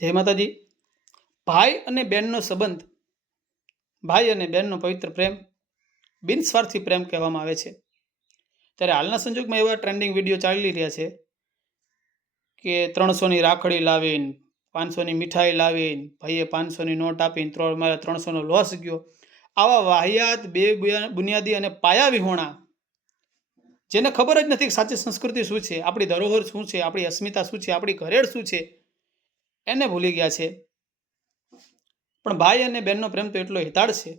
જય માતાજી. ભાઈ અને બહેનનો સંબંધ. ભાઈ અને બહેનનો પવિત્ર પ્રેમ બિનસ્વાર્થી પ્રેમ કહેવામાં આવે છે. ત્યારે હાલના સંજોગમાં એવા ટ્રેન્ડિંગ વીડિયો ચાલી રહ્યા છે કે ત્રણસોની રાખડી લાવીને, પાંચસોની મીઠાઈ લાવીને, ભાઈએ પાંચસોની નોટ આપીને, ત્રણ મારે ત્રણસોનો લોસ ગયો. આવા વાહિયાત, બે બુનિયાદી અને પાયા વિહોણા, જેને ખબર જ નથી કે સાચી સંસ્કૃતિ શું છે, આપણી ધરોહર શું છે, આપણી અસ્મિતા શું છે, આપણી ઘરેડ શું છે એને ભૂલી ગયા છે. પણ ભાઈ અને બહેનનો પ્રેમ તો એટલો હિતાળ છે.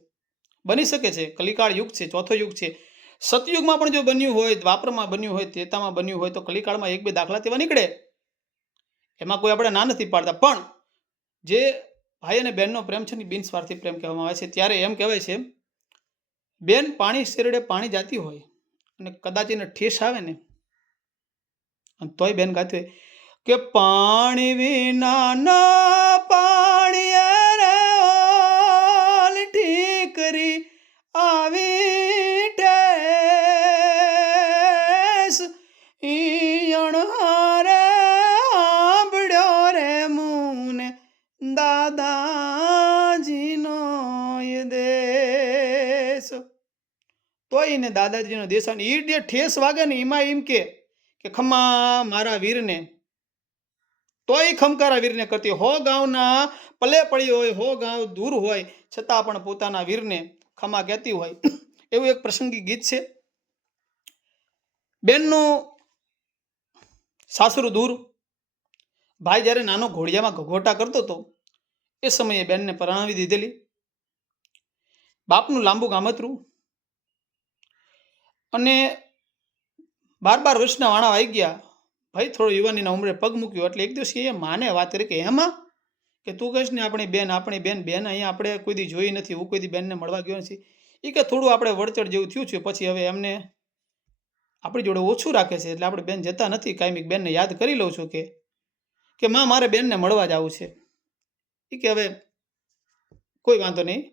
બની શકે છે. કલિકાળ યુગ છે, ચોથો યુગ છે. સતયુગમાં પણ જો બન્યું હોય, દ્વાપરમાં બન્યું હોય તેતામાં બન્યું હોય, તો કલિકાળમાં એક બે દાખલા તેવા નીકળે. એમાં કોઈ આપણે ના નથી પાડતા. પણ જે ભાઈ અને બહેનનો પ્રેમ છે ને બિનસ્વાર્થી પ્રેમ કહેવામાં આવે છે, ત્યારે એમ કહેવાય છે, બેન પાણી શેરડે પાણી જાતી હોય અને કદાચ એને ઠેસ આવે ને, અને તોય બેન ગાતી હોય. કે પાણી વિના ના પાણી રે ઓલઠી કરી આવી ટેસ ઈયણ હારે આંબડ્યો રે મુને દાદાજીનો ય દેશ તોય ને દાદાજીનો દેશ અને ઈ જે ઠેસ વાગે ને એમાં એમ કે ખમા મારા વીરને તોય ખમકારા વીરને કરતી, હો ગાંવના પલે પડી હોય, હો ગાંવ દૂર હોય, છતાં પણ પોતાના વીરને ખમા કહેતી હોય. એવું એક પ્રસંગી ગીત છે. બેનનું સાસરું દૂર. ભાઈ જ્યારે નાનો ઘોડિયામાં ઘઘોટા કરતો હતો, એ સમયે બેનને પરણાવી દીધેલી. બાપનું લાંબુ ગામતરું. અને બાર બાર વર્ષના વાણા આવી ગયા. ભાઈ, થોડો યુવાનીના ઉંમરે પગ મૂક્યો એટલે એક દિવસ એ માને વાત કરી કે એમાં કે તું કહીશ ને આપણી બેન આપણી બેન બેન અહીંયા આપણે કોઈ દી જોઈ નથી, હું કોઈ દી બેનને મળવા ગયો નથી. એ કે થોડું આપણે વળચડ જેવું થયું છે, પછી હવે એમને આપણી જોડે ઓછું રાખે છે, એટલે આપણે બેન જતા નથી કાયમિક બેનને યાદ કરી લઉં છું કે કે માં, મારે બેનને મળવા જવું છે. એ કે હવે કોઈ વાંધો નહીં,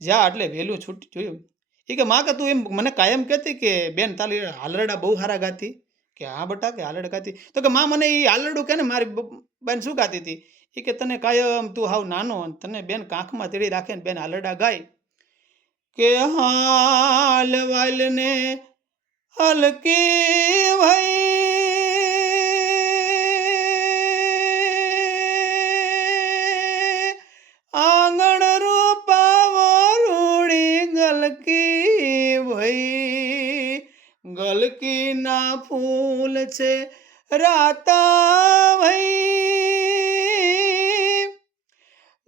જા એટલે વહેલું છૂટ જોયું એ કે, માં, કે તું એમ મને કાયમ કહેતી કે બેન તાલી હાલરડા બહુ સારા ગાતી? કે હા બટા કે હાલરડા ખાતી તો કે માં મને એ આલડું કે ને, મારી બેન શું ખાતી હતી? એ કે તને કાયમ તું હાવ નાનો તને બેન કાંખમાં તેડી રાખે ને બેન આલડા ગાય. કે હાલ વાલને હલકી ભાઈ ફૂલ છે. રાતા ભાઈ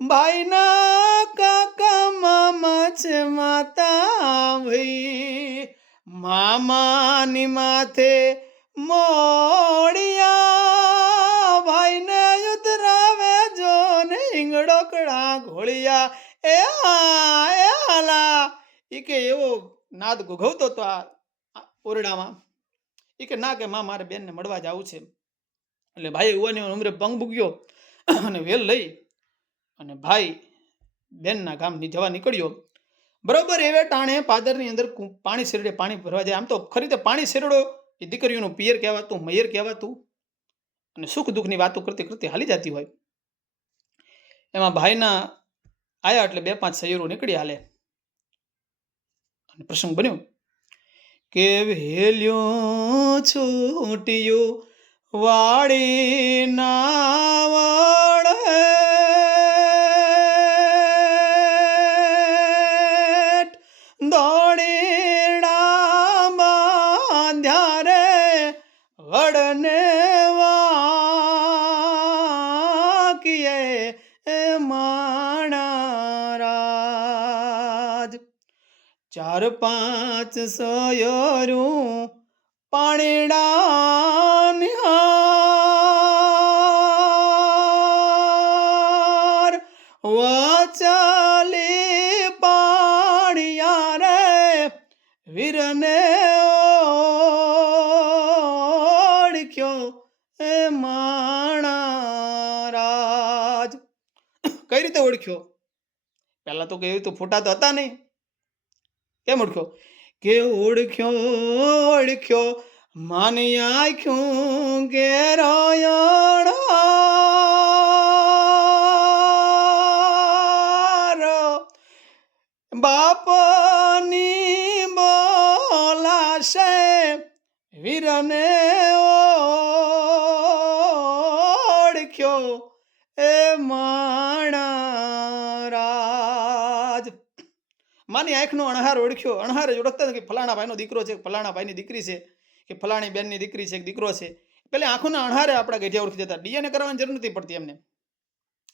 ભાઈના કાકા મામા છે માતા ભાઈ મામાની માથે મોડિયા, ભાઈને ઉતરાવે જો ને ઈંગડોકડા ઘોળિયા. એ હા એ હાલા એ કે એવો નાદ ગુઘવતો તો આ આ ઓરડામાં. ઈ કે, ના કે, માં, મારે બેનને મળવા જવું છે. એટલે ભાઈ યુવાની ઉંમરે પંગ ભૂગ્યો અને વેલ લઈ અને ભાઈ બેનના ગામની જવા નીકળ્યો. બરોબર એવે ટાણે પાદરની અંદર પાણી શેરડે પાણી ભરવા જાય. આમ તો ખરી રીતે પાણી શેરડો. એ દીકરીઓનું પિયર કહેવાતું, મયર કહેવાતું અને સુખ દુઃખની વાતો કરતી કરતી હાલી જતી હોય. એમાં ભાઈના આવ્યા એટલે બે પાંચ સૈયરો નીકળી હાલે. અને પ્રસંગ બન્યો. કે વેલ્યો છૂટ્યું વાળી નાવડ દોડીડા બાંધ્યા વડને વાકીએ ચાર પાંચ સોયરું પાણીડા નિહાર વચાલી પાણિયા રે વીરને ઓળખ્યો એ માણારાજ. કઈ રીતે ઓળખ્યો? પહેલા તો કેવું તો ફોટા તો હતા નહીં. કેમ ઓળખ્યો? કે ઓળખ્યો ઓળખ્યો માની આખ્યું કે રાયણ. બાપની બોલાશે વીરને માની આંખનો અણહાર ઓળખ્યો. અણહાર જ ઓળખતા કે ફલાણા ભાઈનો દીકરો છે, ફલાણા ભાઈની દીકરી છે, કે ફલાણી બેનની દીકરી છે દીકરો છે. પહેલાં આંખોના અણહારે આપણા ગઢિયા ઓળખી જતા. ડીએનએ કરવાની જરૂર નથી પડતી એમને.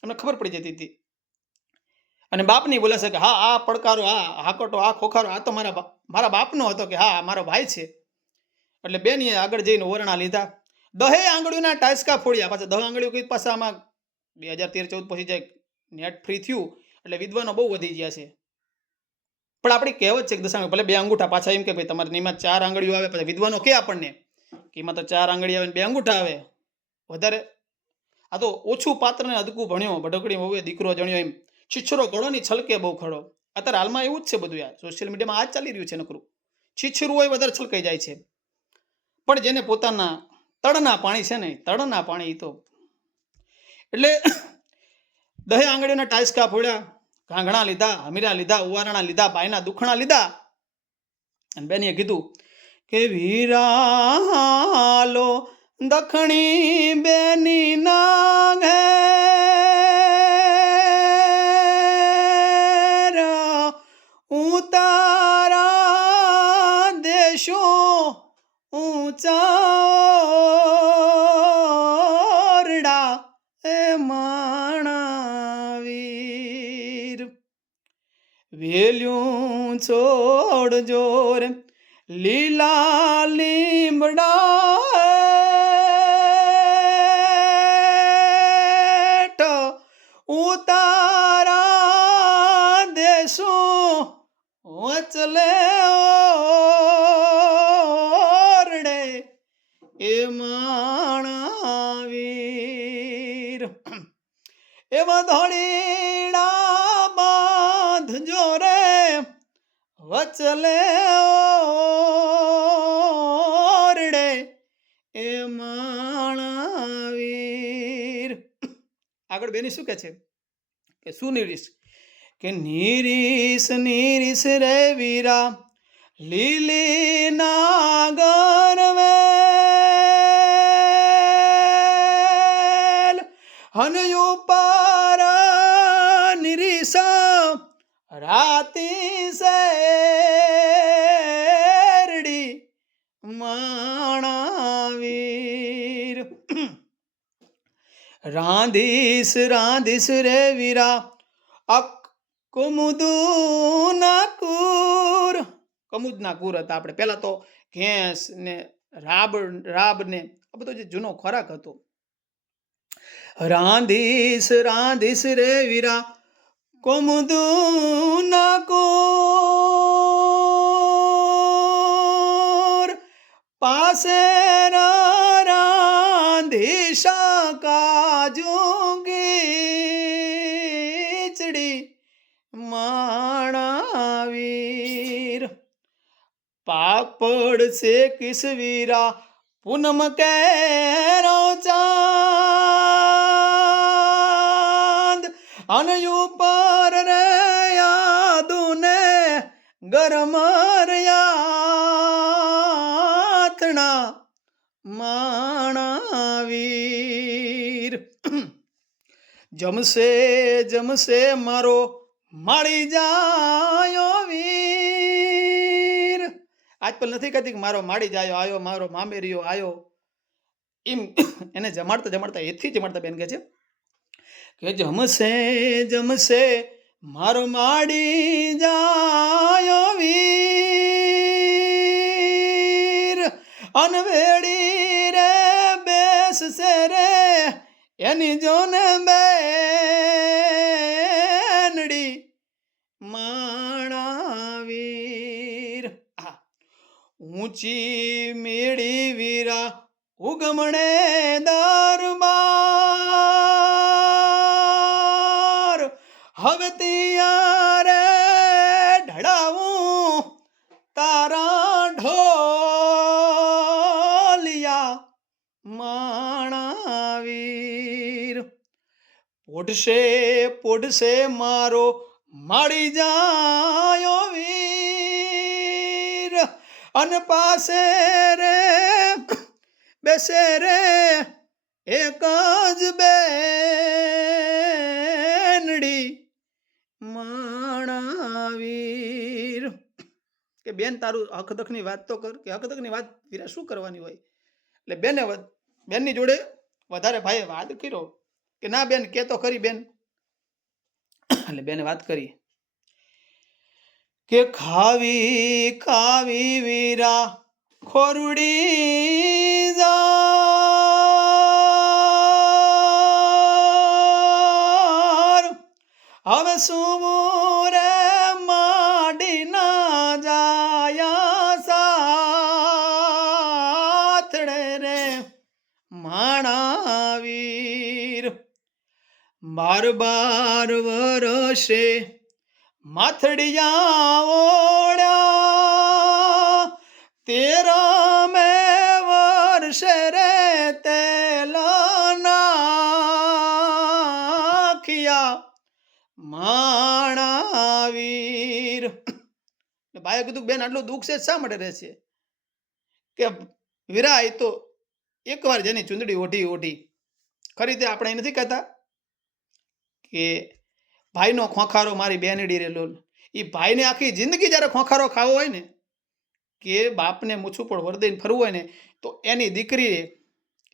એમને ખબર પડી જતી હતી. અને બાપની બોલે છે કે, હા, આ પડકારો, આ હાકોટો, આ ખોખારો, આ તો મારા મારા બાપનો હતો કે, હા, મારો ભાઈ છે. એટલે બેનીએ આગળ જઈને ઓરણા લીધા. દહે આંગળીઓના ટાયસકા ફોડ્યા. પાછા દહ આંગળીઓ કઈ પાછા આમાં બે હજાર તેર ચૌદ પછી જાય. નેટ ફ્રી થયું. એટલે વિદ્વાનો બહુ વધી ગયા છે. પણ આપણી કહેવત છે કે દશાંગ, ભલે બે અંગૂઠા પાછા એમ કે ભાઈ તમારે એમાં ચાર આંગળીઓ આવે, પછી વિદ્વાનો કે આપણને? કે એમાં તો ચાર આંગળી આવે ને બે અંગૂઠા આવે? વધારે? આ તો ઓછું પાત્ર ને અદકું ભણ્યો ભડકડી હોવે દીકરો જણ્યો એમ. છીછરો ઘણો ની છલકે બહુ ખડો. અત્યારે હાલમાં એવું જ છે બધું યાર. સોશિયલ મીડિયામાં આ જ ચાલી રહ્યું છે નકરું. છીછરું હોય વધારે છલકાઈ જાય છે. પણ જેને પોતાના તળના પાણી છે ને, તળના પાણી તો. એટલે દહે આંગળીઓના ટાઈસકા ફોડ્યા ઘાંઘણા લીધા હમીરા લીધા, ઉવારણા લીધા બાયના દુખણા લીધા. અને બેનીએ કીધું કે વીરાલો દખણી બેની ના ઘેર ઉતારા દેશો ઊંચારડા ઉતારા દેશો વચલે ઓરડે એ માણાવીર. એવા ધોળીડા બાંધજો રે વચલે ઓરડે આગળ બેની શું કહે છે? કે શું નિરીશ? કે નિરીશ નિરીશ રે વીરા, લીલી નાગર હનયુ પાર નિરીશ, રાતી શેરડી રાંધીશ રાંધીશ રે વીરા. અક કુમુદુના કુર. કમુદના કુર હતા આપણે. પહેલાં તો ઘેંસ ને રાબ રાબ ને આ બધો જે જૂનો ખોરાક હતો. રાંધીશ રાંધીશ રે વીરા. કુમુદુના કુર. પાસે રાંધી કાજુ ગીચડી માણાવીર. પાપડ છે કિસવીરા, પૂનમ કેરો ચાંદ. અનયુ પર રે યાદુને ગરમ યાતણા માણાવીર જમશે જમશે મારો માળી જાયો વીર. આજ પણ નથી કહેતી કે મારો માળી જાયો, આયો, મારો મામેરિયો આયો. એમ એને જમાડતા જમાડતા એથી જમાડતા બેન કહે છે, કે જમશે જમશે મારો માડી જાયો વીર. અનવેડી રે, બેસશે રે એની જોને બેનડી માણાવીર. ઊંચી મેળી વીરા ઉગમણે દરબાર પોઢશે પોઢશે મારો માળી જાયો વીર. અન પાસે રે, બેસે રે, એક જ બેનડી માણાવીર કે બેન, તારું હકદકની વાત તો કર, કે હકદકની વાત વીરા શું કરવાની હોય? એટલે બેને, બેનની જોડે વધારે ભાઈએ વાત કર્યો. કે ના બેન, કે તો ખરી બેન. એટલે બેને વાત કરી કે ખાવી ખાવી વીરા ખોરડી હવે સુમુરે બાર બાર વરસે માથડિયા ઓળ્યા તેરા મે વર્ષે રે તેલ નાખિયા માણાવીર. બાએ કીધું, બેન, આટલું દુઃખ છે, શા માટે રહેશે? કે વિરાય તો એકવાર જેની ચૂંદડી ઓઢી ઓઢી. ખરી તે આપણે નથી કહેતા? કે ભાઈનો ખોખારો મારી બેનડી રે લોલ. એ ભાઈને આખી જિંદગી જ્યારે ખોખારો ખાવો હોય ને, કે બાપને મૂછું પણ વરદઈને ફરવું હોય ને, તો એની દીકરીએ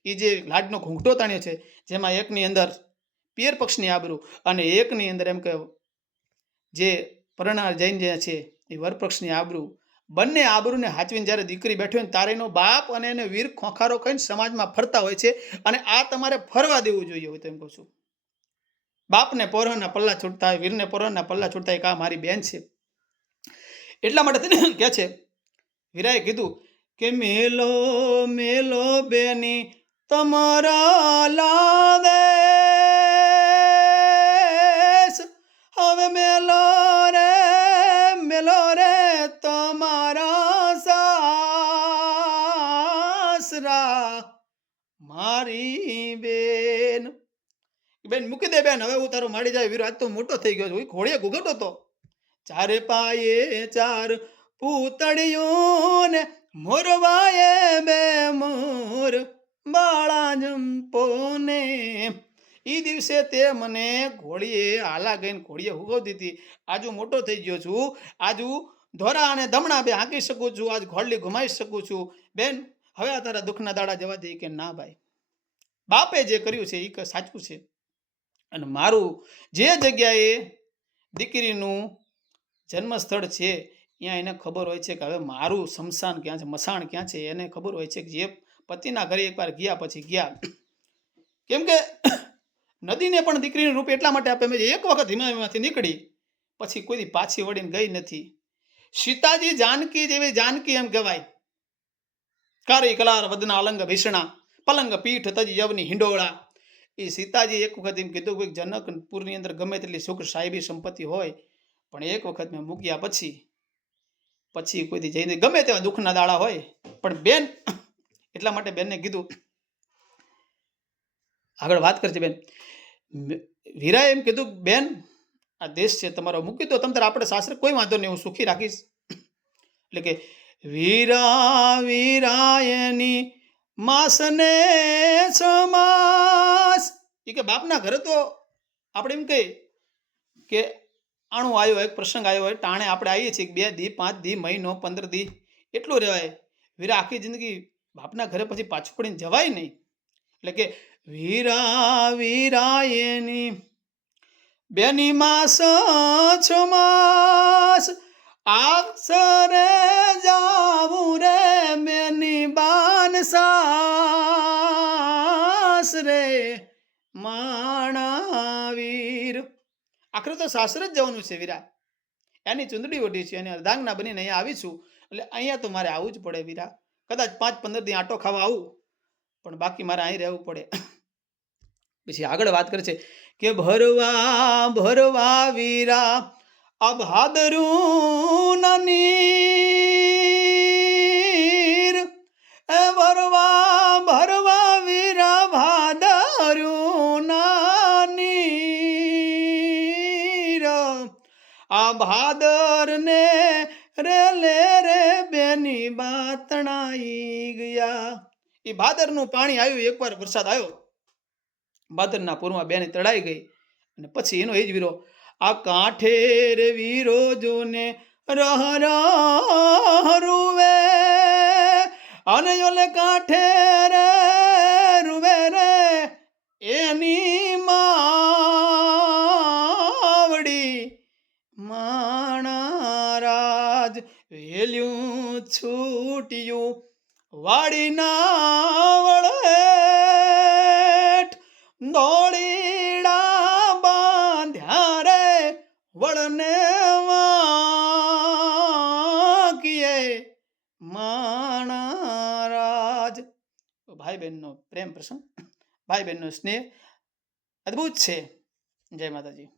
એ જે લાડનો ઘૂંઘટો તાણ્યો છે, જેમાં એકની અંદર પિયર પક્ષની આબરૂ અને એકની અંદર એમ કે જે પરણાર જૈન જે છે, એ વરપક્ષની આબરૂ. બંને આબરૂને હાચવીને જ્યારે દીકરી બેઠી હોય ને એનો બાપ અને એને વીર ખોખારો કહીને સમાજમાં ફરતા હોય છે, અને આ તમારે ફરવા દેવું જોઈએ હોય તો એમ કહું છું. બાપને પોરોના પલ્લા છૂટતા હોય, વીરને પોરોના પલ્લા છૂટતા હોય કે મારી બેન છે. એટલા માટે તેને કહે છે, વીરાએ કીધું કે મેલો મેલો બેની તમારા લાદે હવે મેલો રે મેલો રે તમારા સાસરા. મારી બેન, મૂકી દે બેન, હવે હું તારો માડી જાય વીર આજ તો મોટો થઈ ગયો છું. ઘોડીએ ગુગટો તો. ચારે પાયે ચાર પૂતળીઓ ને મોરવાએ બે મોર બાળા જંપો ને એ દિવસે તે મને ઘોડીએ આલા ગઈને ઘોડીએ હુગવતી હતી. આજુ મોટો થઈ ગયો છું. આજુ ધોરા અને ધમણા બે હાંકી શકું છું. આજ ઘોડલી ઘુમાઈ શકું છું. બેન, હવે આ તારા દુઃખના દાડા જવા દે કે ના ભાઈ? બાપે જે કર્યું છે એ સાચું છે? અને મારું જે જગ્યાએ દીકરીનું જન્મસ્થળ છે, ત્યાં એને ખબર હોય છે કે હવે મારું શમશાન ક્યાં છે મસાણ ક્યાં છે, એને ખબર હોય છે કે જે પતિના ઘરે એકવાર ગયા પછી ગયા. કેમ કે નદીને પણ દીકરીનું રૂપ એટલા માટે આપે મેં એક વખત હિમાલયમાંથી નીકળી, પછી કોઈ પાછી વળીને ગઈ નથી. સીતાજી જાનકી જેવી જાનકી એમ કહેવાય. કારી કલાર વદના અલંગ ભીષણા, પલંગ પીઠ તજ યવની હિંડોળા એ સીતાજી એક વખત એમ કીધું કે જનકપુરની અંદર ગમે તેટલી સુખ સાહેબી સંપત્તિ હોય, પણ એક વખત મેં મૂક્યા પછી પછી કોઈથી જઈને ગમે તેવા દુઃખના દાડા હોય, પણ બેન, એટલા માટે બેનને કીધું, આગળ વાત કરજે બેન વીરાએ એમ કીધું બેન, આ દેશ છે તમારો, મૂકી દો, તમ તારે આપણે સાસરે કોઈ વાંધો નહીં, હું સુખી રાખીશ. એટલે કે, વીરા વીરાયની માસને સમાસ. એ કે બાપના ઘરે તો આપણે એમ કહીએ કે આણું આવ્યો હોય પ્રસંગ આવ્યો હોય ટાણે આપણે આવીએ છીએ બે દી, પાંચ દી, મહિનો, પંદર દી, એટલું રહેવાય. વીરા આખી જિંદગી બાપના ઘરે પછી પાછું પડીને જવાય નહીં. એટલે કે વીરા વીરા એની બેની માસ, છ માસ આક્ષરે જાવું રે મેની બાન સાસ રે માણાવીર. આખરે તો સાસરે જ જવાનું છે વીરા. એની ચૂંદડી ઓઢી છે અને અર્ધાંગના બનીને અહીંયા આવી છું. એટલે અહીંયા તો મારે આવવું જ પડે વીરા. કદાચ પાંચ પંદર દી આટો ખાવા આવું. પણ બાકી મારે અહીં રહેવું પડે. પછી આગળ વાત કરે છે કે ભરવા ભરવા વીરા અભાદરું નીર એ ભરવા ભરવા વીરા ભાદરું નીર આ ભાદર ને રે લે રે બેની બાતણાઈ ગયા એ ભાદરનું પાણી આવ્યું, એકવાર વરસાદ આવ્યો. ભાદરના પૂરમાં બેને તળાઈ ગઈ અને પછી એનો એ જ વીરો આ કાંઠેર રે વીરો જોને રહ રહ રૂવે. અને ઓલે કાંઠે રે રૂવે રે એની માવડી. માણારાજ વેલ્યું છૂટ્યું વાડીના વળે દોડીડા વળને વાંકીએ માણારાજ. ભાઈ બહેનનો પ્રેમ પ્રસંગ ભાઈ બહેનનો સ્નેહ અદ્ભુત છે. જય માતાજી.